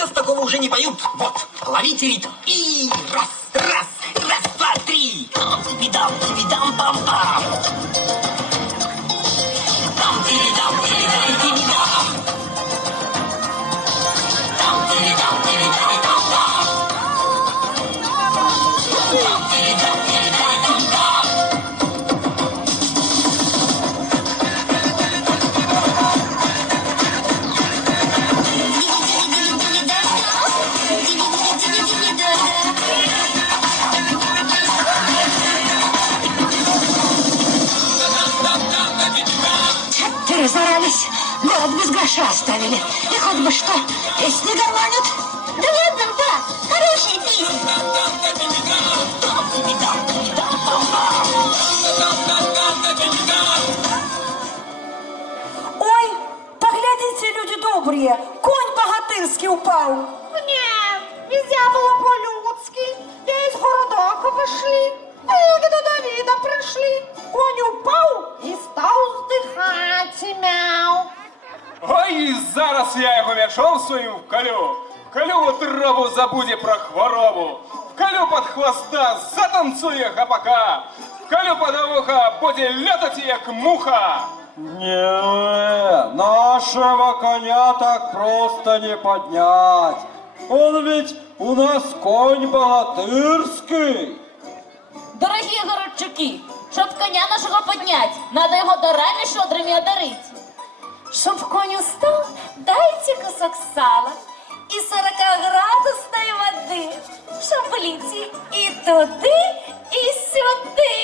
Сейчас такого уже не поют. Вот, ловите ритм. И раз, раз, раз, два, три. Видам, видам, пам-пам. Там, видам, видам, видам. Там, видам, видам, пам-пам. Там, видам, видам, пам-пам. Разорались, город без гроша оставили. И хоть бы что, песни горланят. Да ладно, да, хорошие песни. Ой, поглядите, люди добрые, конь богатырский упал. Нет, везде было по-людски. Десь городок вышли, люди до Давида пришли. Конь упав і став здихати, мяу. Ой, і зараз я його м'ячом своїм вколю. Вколю у траву, забуде про хворобу. Вколю под хвоста, затанцує гапака. Вколю под вуха, буде летать як муха. Не, нашего коня так просто не поднять. Он ведь у нас конь богатырский. Дорогі городчуки, щоб коня нашого підняти, надо його дарами щедрими одарить. Щоб конь устал, дайте кусок сала і 40-градусної води, щоб вліти і туди, і сюди.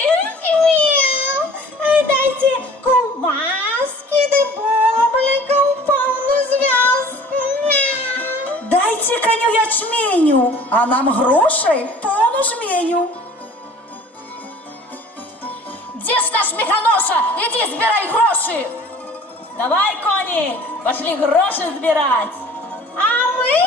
Мяу. Ай, дайте ковбаски, да бубликов полную зв'язку. Мяу. Дайте коню ячменю, а нам грошей полну жменю. Де ж наш механоша? Іди збирай гроші. Давай, коні, пошли гроші збирати. А мы